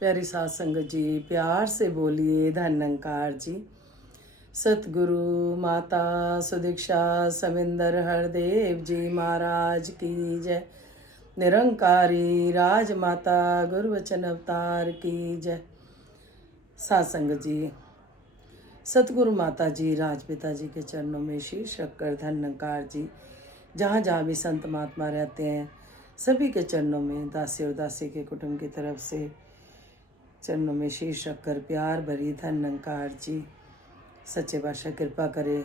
प्यारी साध संगत जी, प्यार से बोलिए धन निरंकार जी। सतगुरु माता सुदीक्षा सविंदर हरदेव जी महाराज की जय। निरंकारी राज माता गुरु वचन अवतार की जय। साध संगत जी, सतगुरु माता जी राजपिता जी के चरणों में शीश रखकर धन निरंकार जी जहाँ जहाँ भी संत महात्मा रहते हैं सभी के चरणों में दासी और दासी के कुटुंब की तरफ से चरणों में शीश रखकर प्यार भरी धन निरंकार जी सच्चे बादशाह कृपा करे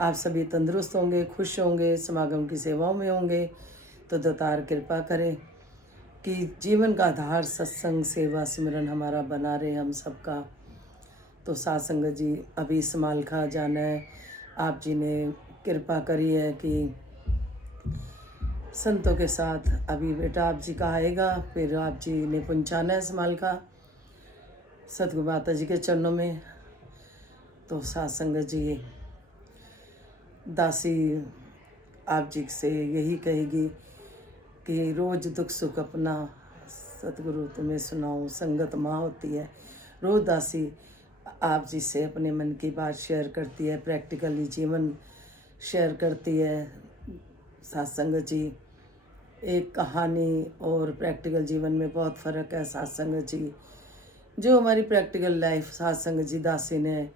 आप सभी तंदुरुस्त होंगे, खुश होंगे, समागम की सेवाओं में होंगे। तो दातार कृपा करे कि जीवन का आधार सत्संग सेवा सिमरन हमारा बना रहे हम सबका। तो साध संगत जी, अभी समालखा जाना है। आप जी ने कृपा करी है कि संतों के साथ अभी बेटा आप जी का आएगा, फिर आप जी ने पहुँचाना है समालखा सतगुरु माता जी के चरणों में। तो साध संगत जी, दासी आप जी से यही कहेगी कि रोज़ दुख सुख अपना सतगुरु तुम्हें सुनाऊं, संगत माँ होती है। रोज़ दासी आप जी से अपने मन की बात शेयर करती है, प्रैक्टिकली जीवन शेयर करती है। साध संगत जी, एक कहानी और प्रैक्टिकल जीवन में बहुत फ़र्क है। साध संगत जी, जो हमारी प्रैक्टिकल लाइफ साध संगत जी दासी ने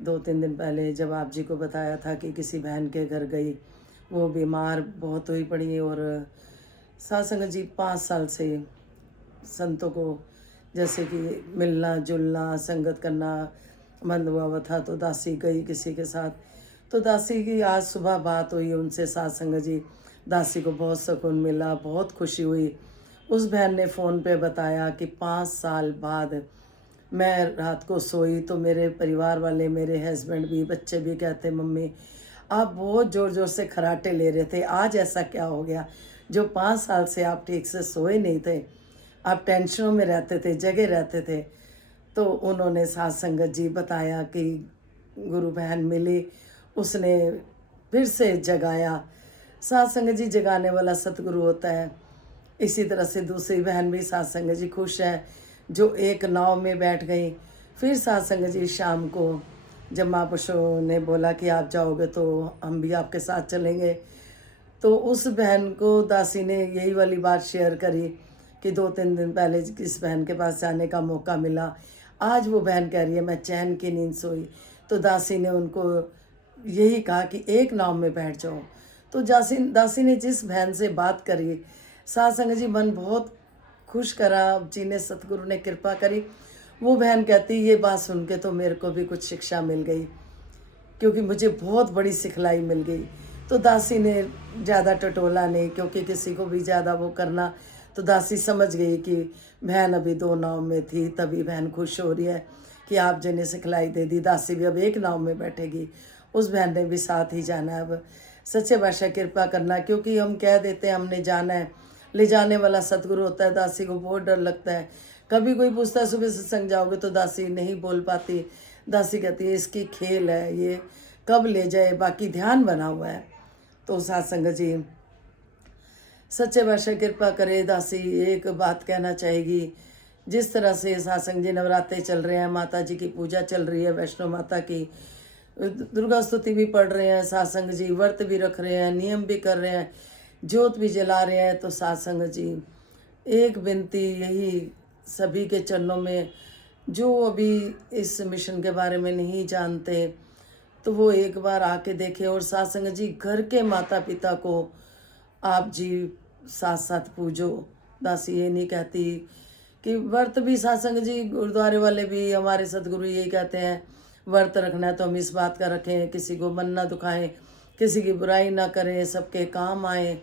2-3 दिन पहले जब आप जी को बताया था कि किसी बहन के घर गई, वो बीमार बहुत हुई पड़ी और साध संगत जी 5 साल से संतों को जैसे कि मिलना जुलना संगत करना बंद हुआ था। तो दासी गई किसी के साथ, तो दासी की आज सुबह बात हुई उनसे। साध संगत जी, दासी को बहुत सुकून मिला, बहुत खुशी हुई। उस बहन ने फ़ोन पे बताया कि 5 साल बाद मैं रात को सोई तो मेरे परिवार वाले, मेरे हस्बैंड भी, बच्चे भी कहते मम्मी आप बहुत ज़ोर ज़ोर से खराटे ले रहे थे, आज ऐसा क्या हो गया जो 5 साल से आप ठीक से सोए नहीं थे, आप टेंशनों में रहते थे, जगे रहते थे। तो उन्होंने साध संगत जी बताया कि गुरु बहन मिली, उसने फिर से जगाया। साध संगत जी, जगाने वाला सतगुरु होता है। इसी तरह से दूसरी बहन भी साध संगत जी खुश है जो एक नाव में बैठ गई। फिर साध संगत जी शाम को जब महापुरुषों ने बोला कि आप जाओगे तो हम भी आपके साथ चलेंगे, तो उस बहन को दासी ने यही वाली बात शेयर करी कि 2-3 दिन पहले किस बहन के पास जाने का मौका मिला, आज वो बहन कह रही है मैं चैन की नींद सोई। तो दासी ने उनको यही कहा कि एक नाव में बैठ जाओ। तो दासी ने जिस बहन से बात करी, साध संगत जी मन बहुत खुश करा आप जी ने, सतगुरु ने कृपा करी। वो बहन कहती ये बात सुन के तो मेरे को भी कुछ शिक्षा मिल गई, क्योंकि मुझे बहुत बड़ी सिखलाई मिल गई। तो दासी ने ज़्यादा टटोला नहीं, क्योंकि किसी को भी ज़्यादा वो करना, तो दासी समझ गई कि बहन अभी 2 नाव में थी, तभी बहन खुश हो रही है कि आप जी ने सिखलाई दे दी। दासी भी अब एक नाव में बैठेगी, उस बहन ने भी साथ ही जाना है। अब सच्चे बादशाह कृपा करना, क्योंकि हम कह देते हैं हमने जाना है, ले जाने वाला सतगुरु होता है। दासी को बहुत डर लगता है। कभी कोई पूछता है सुबह सत्संग जाओगे, तो दासी नहीं बोल पाती। दासी कहती है इसकी खेल है, ये कब ले जाए, बाकी ध्यान बना हुआ है। तो साध संगत जी, सच्चे बादशाह कृपा करे। दासी एक बात कहना चाहेगी, जिस तरह से साध संगत जी नवरात्रे चल रहे हैं, माता जी की पूजा चल रही है, वैष्णो माता की दुर्गा स्तुति भी पढ़ रहे हैं, साध संगत जी व्रत भी रख रहे हैं, नियम भी कर रहे हैं, ज्योत भी जला रहे हैं। तो साध संगत जी, एक विनती यही सभी के चरणों में, जो अभी इस मिशन के बारे में नहीं जानते तो वो एक बार आके देखे। और साध संगत जी, घर के माता पिता को आप जी साथ साथ पूजो। दासी ये नहीं कहती कि व्रत भी, साध संगत जी गुरुद्वारे वाले भी, हमारे सतगुरु यही कहते हैं व्रत रखना है तो हम इस बात का रखें, किसी को मन ना दुखाएं, किसी की बुराई ना करें, सबके काम आए।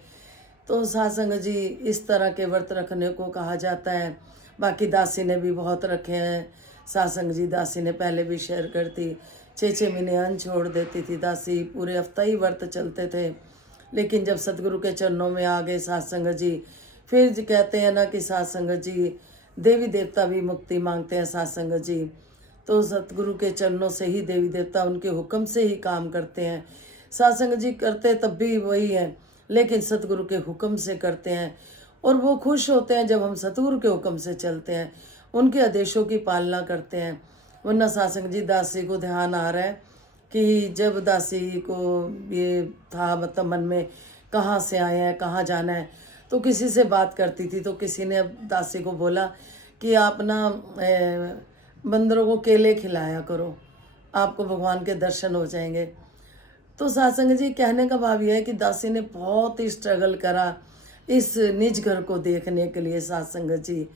तो साध संगत जी, इस तरह के व्रत रखने को कहा जाता है। बाकी दासी ने भी बहुत रखे हैं। साध संगत जी, दासी ने पहले भी शेयर करती, 6-6 महीने अन्न छोड़ देती थी दासी, पूरे हफ्ता ही व्रत चलते थे। लेकिन जब सतगुरु के चरणों में आ गए साध संगत जी, फिर कहते हैं ना कि साध संगत जी, देवी देवता भी मुक्ति मांगते हैं साध संगत जी। तो सतगुरु के चरणों से ही देवी देवता उनके हुक्म से ही काम करते हैं। साध संगत जी करते तब भी वही हैं, लेकिन सतगुरु के हुक्म से करते हैं। और वो खुश होते हैं जब हम सतगुरु के हुक्म से चलते हैं। उनके आदेशों की पालना करते हैं। वरना सासंग जी दासी को ध्यान आ रहा है कि जब दासी को ये था मतलब मन में कहाँ से आए हैं कहाँ जाना है, तो किसी से बात करती थी तो किसी ने अब दासी को बोला कि आप ना बंदरों को केले खिलाया करो, आपको भगवान के दर्शन हो जाएंगे। तो सासंग जी कहने का भाव यह है कि दासी ने बहुत ही स्ट्रगल करा इस निज घर को देखने के लिए, सासंग जी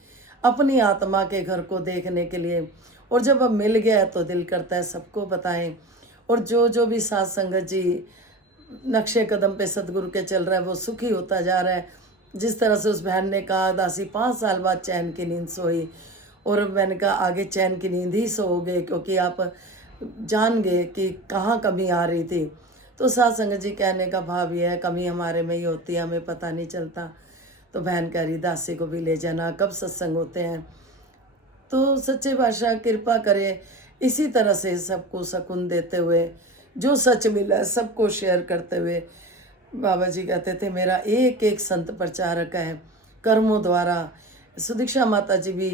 अपनी आत्मा के घर को देखने के लिए। और जब अब मिल गया तो दिल करता है सबको बताएं। और जो जो भी सासंग जी नक्शे कदम पे सतगुरु के चल रहा है वो सुखी होता जा रहा है। जिस तरह से उस बहन ने कहा दासी 5 साल बाद चैन की नींद सोई, और मैंने कहा आगे चैन की नींद ही सोओगे क्योंकि आप जान गए कि कहाँ कमी आ रही थी। तो सासंग जी कहने का भाव यह है कमी हमारे में ही होती है, हमें पता नहीं चलता। तो बहन कह रही दासी को भी ले जाना, कब सत्संग होते हैं। तो सच्चे पातशाह कृपा करे इसी तरह से सबको सकून देते हुए, जो सच मिला है सबको शेयर करते हुए। बाबा जी कहते थे मेरा एक एक संत प्रचारक है कर्मों द्वारा। सुदीक्षा माता जी भी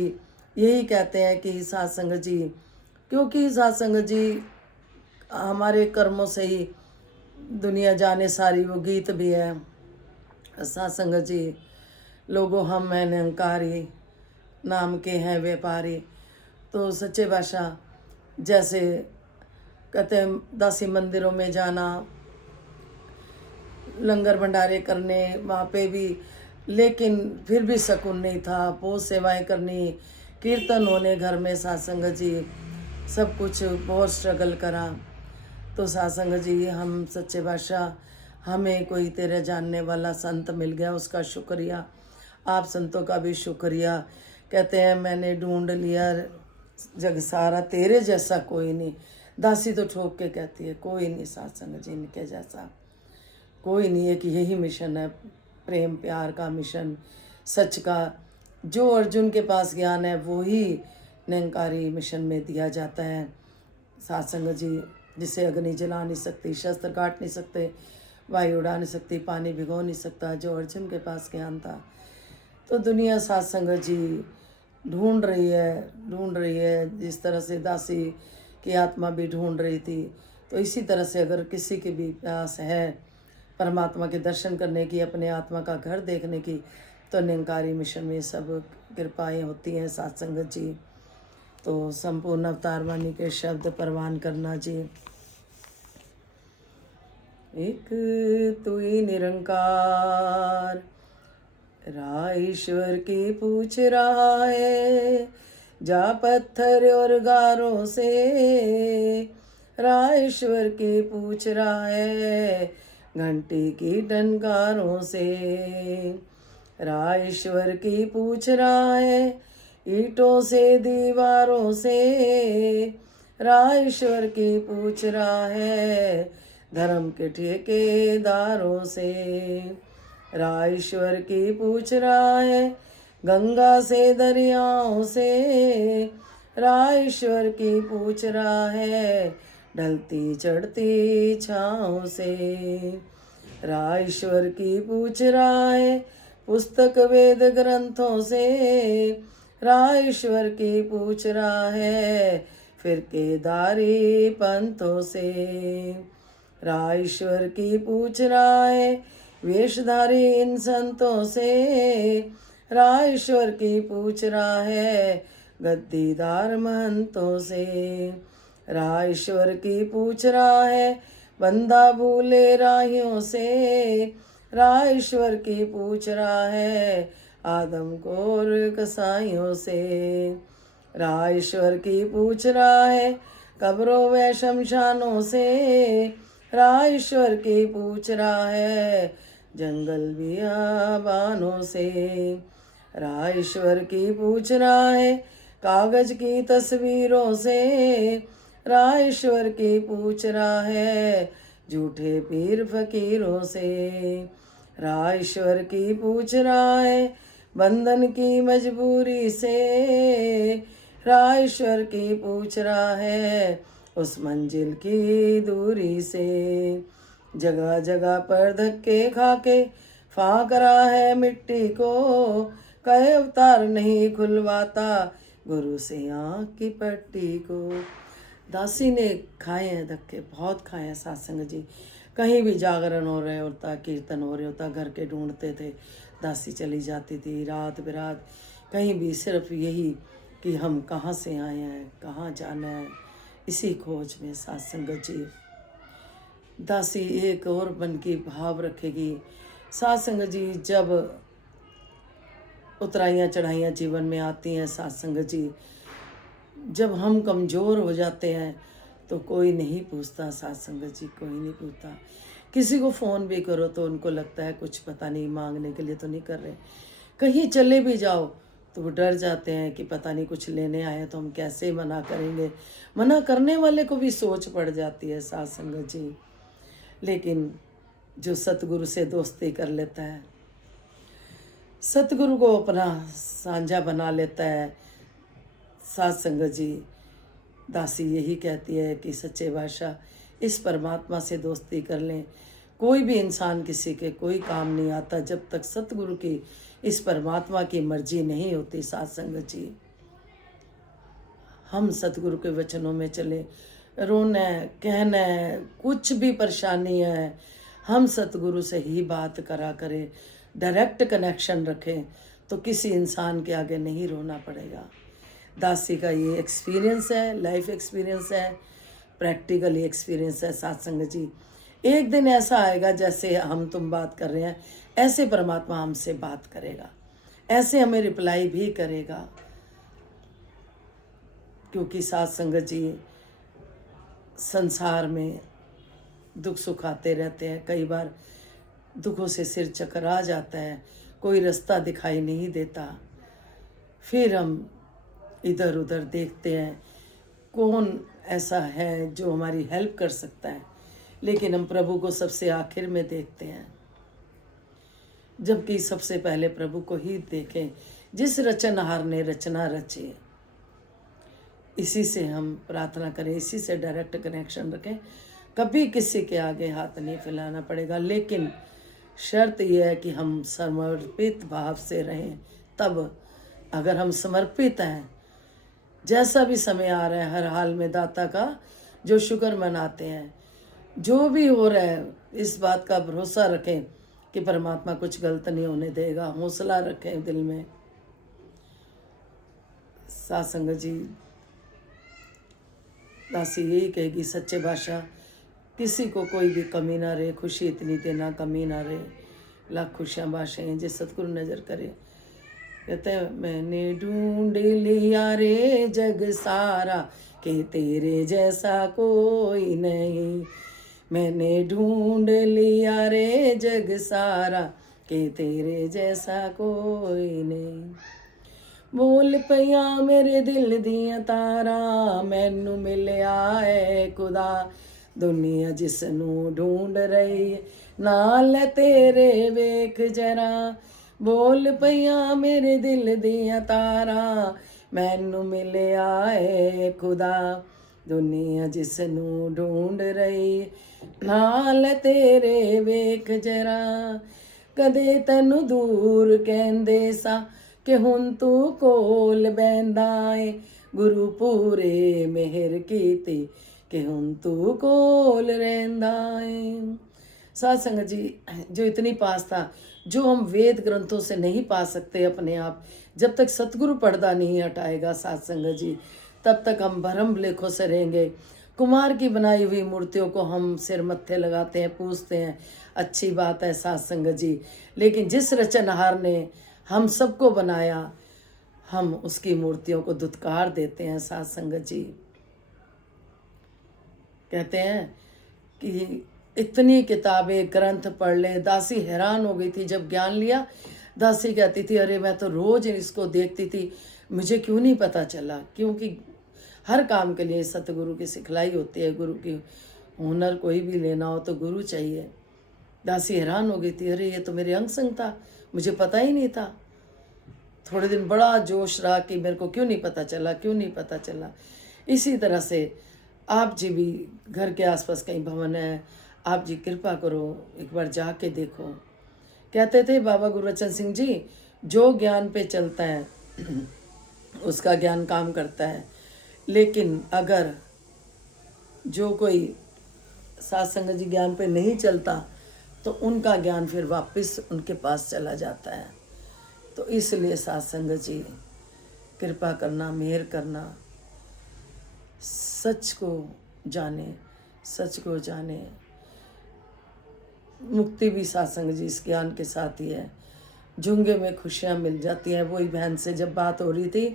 यही कहते हैं कि सत्संग जी, क्योंकि सत्संग जी हमारे कर्मों से ही दुनिया जाने सारी, वो गीत भी है सत्संग जी। लोगों हम हैं निरंकारी, नाम के हैं व्यापारी। तो सच्चे बादशाह जैसे कहते हैं दासी मंदिरों में जाना, लंगर भंडारे करने वहाँ पे भी, लेकिन फिर भी सुकून नहीं था। बहुत सेवाएं करनी, कीर्तन होने घर में, सत्संग जी सब कुछ बहुत स्ट्रगल करा। तो सत्संग जी हम सच्चे बादशाह हमें कोई तेरे जानने वाला संत मिल गया, उसका शुक्रिया। आप संतों का भी शुक्रिया। कहते हैं मैंने ढूंढ लिया जग सारा, तेरे जैसा कोई नहीं। दासी तो ठोक के कहती है कोई नहीं सत्संग जी इनके जैसा कोई नहीं है। कि यही मिशन है, प्रेम प्यार का मिशन, सच का। जो अर्जुन के पास ज्ञान है वो ही निरंकारी मिशन में दिया जाता है। सत्संग जी जिसे अग्नि जला नहीं सकती, शस्त्र काट नहीं सकते, वायु उड़ा नहीं सकती, पानी भिगो नहीं सकता, जो अर्जुन के पास ज्ञान था। तो दुनिया सत्संग जी ढूंढ रही है जिस तरह से दासी की आत्मा भी ढूंढ रही थी। तो इसी तरह से अगर किसी की भी प्यास है परमात्मा के दर्शन करने की, अपने आत्मा का घर देखने की, तो निरंकारी मिशन में सब कृपाएं होती हैं सत्संग जी। तो संपूर्ण अवतार वाणी के शब्द परवान करना जी। एक तू ही निरंकार, राह ईश्वर की पूछ रहा है, जा पत्थर और गारों से, राह ईश्वर की पूछ रहा है, घंटी की टनकारों से, राह ईश्वर की पूछ रहा है, ईंटों से दीवारों से, राह ईश्वर की पूछ रहा है, धर्म के ठेकेदारों से, राह ईश्वर की पूछ रहा है, गंगा से दरियाओं से, राह ईश्वर की पूछ रहा है, ढलती चढ़ती छाँव से, राह ईश्वर की पूछ रहा है, पुस्तक वेद ग्रंथों से, राह ईश्वर की पूछ रहा है, फिरकेदारी पंथों से, राह ईश्वर की पूछ रहा है, वेशधारी इन संतों से, राह ईश्वर की पूछ रहा है, गद्दीदार महंतों से, राह ईश्वर की पूछ रहा है, बंदा भूले राहियों से, राह ईश्वर की पूछ रहा है, आदम खोर कसाइयों से, राह ईश्वर की पूछ रहा है, कब्रों व शमशानों से, राह ईश्वर की पूछ रहा है, जंगल बियाबानों से, राह ईश्वर की पूछ रहा है, कागज की तस्वीरों से, राह ईश्वर की पूछ रहा है, झूठे पीर फकीरों से, राह ईश्वर की पूछ रहा है, बंधन की मजबूरी से, राह ईश्वर की पूछ रहा है, उस मंजिल की दूरी से, जगह जगह पर धक्के खाके फांक रहा है मिट्टी को, कहे अवतार नहीं खुलवाता, गुरु से आँख की पट्टी को। दासी ने खाए हैं धक्के, बहुत खाए हैं सत्संग जी। कहीं भी जागरण हो रहे होता, कीर्तन हो रहे होता, घर के ढूंढते थे, दासी चली जाती थी रात बिरात। कहीं भी सिर्फ यही कि हम कहाँ से आए हैं, कहाँ जाना है, इसी खोज में सत्संग जी। दासी एक और मन की भाव रखेगी सत्संग जी। जब उतराइयाँ चढ़ाइयाँ जीवन में आती हैं सत्संग जी, जब हम कमज़ोर हो जाते हैं तो कोई नहीं पूछता सत्संग जी, कोई नहीं पूछता। किसी को फ़ोन भी करो तो उनको लगता है कुछ पता नहीं, मांगने के लिए तो नहीं कर रहे। कहीं चले भी जाओ तो वो डर जाते हैं कि पता नहीं कुछ लेने आए हैं तो हम कैसे मना करेंगे। मना करने वाले को भी सोच पड़ जाती है सत्संग जी। लेकिन जो सतगुरु से दोस्ती कर लेता है, सतगुरु को अपना साझा बना लेता है सत्संग जी, दासी यही कहती है कि सच्चे बादशाह इस परमात्मा से दोस्ती कर लें। कोई भी इंसान किसी के कोई काम नहीं आता जब तक सतगुरु की, इस परमात्मा की मर्जी नहीं होती सत्संग जी। हम सतगुरु के वचनों में चले, रोना है, कहना है, कुछ भी परेशानी है, हम सतगुरु से ही बात करा करें, डायरेक्ट कनेक्शन रखें तो किसी इंसान के आगे नहीं रोना पड़ेगा। दासी का ये एक्सपीरियंस है, लाइफ एक्सपीरियंस है, प्रैक्टिकली एक्सपीरियंस है सत्संग जी। एक दिन ऐसा आएगा जैसे हम तुम बात कर रहे हैं, ऐसे परमात्मा हमसे बात करेगा, ऐसे हमें रिप्लाई भी करेगा। क्योंकि सत्संग जी संसार में दुख सुख आते रहते हैं, कई बार दुखों से सिर चकरा जाता है, कोई रास्ता दिखाई नहीं देता। फिर हम इधर उधर देखते हैं कौन ऐसा है जो हमारी हेल्प कर सकता है, लेकिन हम प्रभु को सबसे आखिर में देखते हैं, जबकि सबसे पहले प्रभु को ही देखें जिस रचनहार ने रचना रची। इसी से हम प्रार्थना करें, इसी से डायरेक्ट कनेक्शन रखें, कभी किसी के आगे हाथ नहीं फैलाना पड़ेगा। लेकिन शर्त यह है कि हम समर्पित भाव से रहें। तब अगर हम समर्पित हैं, जैसा भी समय आ रहा है हर हाल में दाता का जो शुक्र मनाते हैं, जो भी हो रहा है इस बात का भरोसा रखें कि परमात्मा कुछ गलत नहीं होने देगा, हौसला रखें दिल में। सत्संग जी दासी यही कहेगी सच्चे बादशाह किसी को कोई भी कमी ना रहे, खुशी इतनी देना कमी ना रहे, लाख खुशियाँ बादशाहें जिस सतगुरु नजर करे। कहते हैं मैंने ढूंढ लिया रे जग सारा कि तेरे जैसा कोई नहीं, मैंने ढूंढ लिया रे जग सारा कि तेरे जैसा कोई नहीं। बोल पिया मेरे दिल दियां तारा मैनू मिलिया है खुदा, दुनिया जिसनू ढूंढ रही नाल तेरे वेख जरा। बोल पिया मेरे दिल दियां तारा मैनू मिलिया है खुदा, दुनिया जिसनू ढूंढ रही नाल तेरे वेख जरा। कदे तैनू दूर कहंदे सा कि हुण तू कोल बहंदा है, गुरु पूरे मेहर कीती कि हुण तू कोल रहिंदा है। सत्संग जी जो इतनी पास था, जो हम वेद ग्रंथों से नहीं पा सकते अपने आप, जब तक सतगुरु पर्दा नहीं हटाएगा सत्संग जी, तब तक हम भरम लेखों से रहेंगे। कुम्हार की बनाई हुई मूर्तियों को हम सिर मत्थे लगाते हैं, पूजते हैं, अच्छी बात है सत्संग जी, लेकिन जिस रचनहार ने हम सबको बनाया, हम उसकी मूर्तियों को धुतकार देते हैं सत्संग जी। कहते हैं कि इतनी किताबें ग्रंथ पढ़ ले। दासी हैरान हो गई थी जब ज्ञान लिया। दासी कहती थी अरे मैं तो रोज इसको देखती थी, मुझे क्यों नहीं पता चला। क्योंकि हर काम के लिए सतगुरु की सिखलाई होती है, गुरु की हुनर कोई भी लेना हो तो गुरु चाहिए। दासी हैरान हो गई थी, अरे ये तो मेरे अंग संग था, मुझे पता ही नहीं था। थोड़े दिन बड़ा जोश रहा कि मेरे को क्यों नहीं पता चला, क्यों नहीं पता चला। इसी तरह से आप जी भी घर के आसपास कहीं भवन है, आप जी कृपा करो एक बार जाके देखो। कहते थे बाबा गुरबचन सिंह जी, जो ज्ञान पे चलता है उसका ज्ञान काम करता है। लेकिन अगर जो कोई सत्संग जी ज्ञान पे नहीं चलता तो उनका ज्ञान फिर वापस उनके पास चला जाता है। तो इसलिए सत्संग जी कृपा करना, मेहर करना, सच को जाने, सच को जाने। मुक्ति भी सत्संग जी इस ज्ञान के साथ ही है। झुंगे में खुशियाँ मिल जाती हैं। वही बहन से जब बात हो रही थी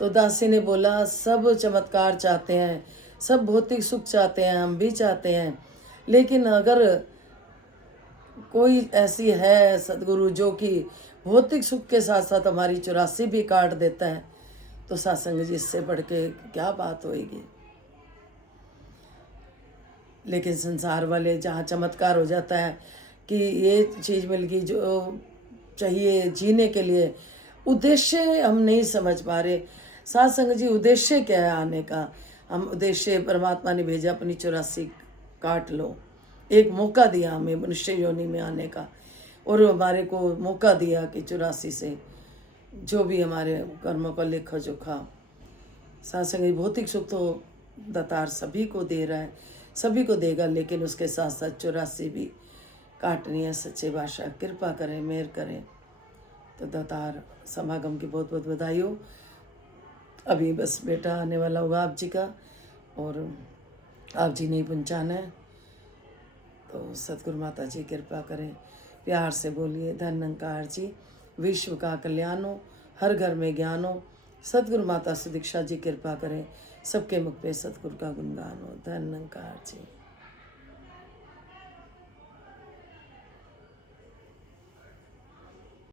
तो दासी ने बोला सब चमत्कार चाहते हैं, सब भौतिक सुख चाहते हैं, हम भी चाहते हैं, लेकिन अगर कोई ऐसी है सदगुरु जो कि भौतिक सुख के साथ साथ हमारी 84 भी काट देता है तो सत्संग जी इससे बढ़ के क्या बात होएगी। लेकिन संसार वाले जहाँ चमत्कार हो जाता है कि ये चीज़ मिल गई जो चाहिए जीने के लिए, उद्देश्य हम नहीं समझ पा रहे। सत्संग जी उद्देश्य क्या है आने का? हम उद्देश्य परमात्मा ने भेजा अपनी 84 काट लो, एक मौका दिया हमें मनुष्य योनि में आने का, और हमारे को मौका दिया कि 84 से जो भी हमारे कर्मों का लेखा जोखा। सत्संग जी भौतिक सुख तो दातार सभी को दे रहा है, सभी को देगा, लेकिन उसके साथ साथ 84 भी काटनी है। सच्चे बादशाह कृपा करें, मेहर करें। तो दातार समागम की बहुत बहुत बधाई हो। अभी बस बेटा आने वाला होगा आप जी का, और आप जी नहीं पहुँचाना है। तो सतगुरु माता जी कृपा करें। प्यार से बोलिए धन निरंकार जी, विश्व का कल्याण हो, हर घर में ज्ञान हो। सतगुरु माता सुदीक्षा जी कृपा करें, सबके मुख पे सतगुरु का गुणगान हो। धन निरंकार जी।